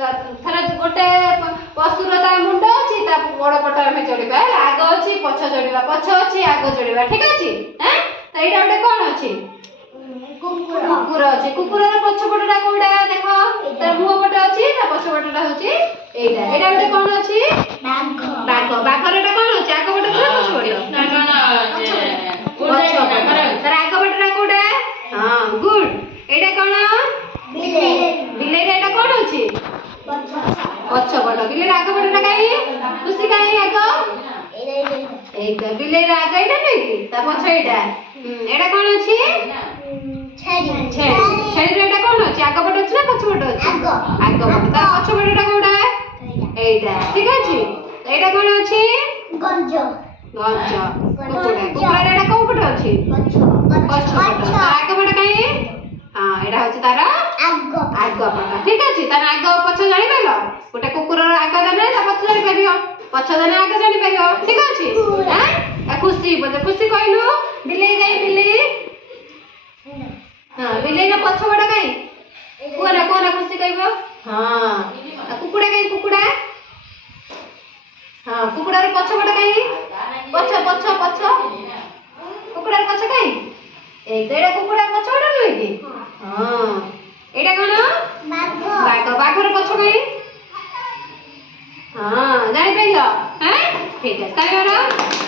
थर गोटे पशुर ता मुंड अछि ता बड़ पट आमे जोड़िबा आग अछि पछ जोड़िबा पछ अछि आग जोड़िबा ठीक अछि हैं त एटा गोटे कोन अछि कुकुर अछि कुकुर र पछ पटटा कोडा देखो तार मुह पट अछि ता पछ पटटा होछि एटा एटा गोटे कोन अछि बाघ बाघर एटा कोन अछि आग पट ना पछ पट तार आग पटटा कोडा हां गुड एटा कोन बिलेई एटा कोन अछि पछ पट बिलेई आग पटटा काई खुशी काई आग एटा बिलेई आग एटा नै कि ता पछ एटा एटा कोन अछि छेरी एटा कोन अछि आग पट अछि ना पछ पट अछि आग पट तार पछ पटटा कोडा एटा ठीक अछि एटा कोन अछि गंज कुकुड़ा कुकुड़ा एटा कोन पट अछि पछ पट आग पट काई हां एटा होछि तार आग पट ठीक अछि तार आग पछ जानि पेलो गोटे कुकुर आग जाने ता पछ जानि परियो पछ जाने आग जानि परियो ठीक अछि हैं खुशी बोले खुशी कहलु बिलेई गई बिलेई हां बिलेई न पछ पट काई कोना खुशी कहबो हां कुकुड़ा काई कुकुड़ा हां कुकुड़ा रे पछ पट काई पछ कुकुड़ा रे पछ काई एटा कुकुड़ा पछ पट नुई कि हां एटा कोन बाघ रे पछ काई हां जानि पेलो हैं ठीक है ताई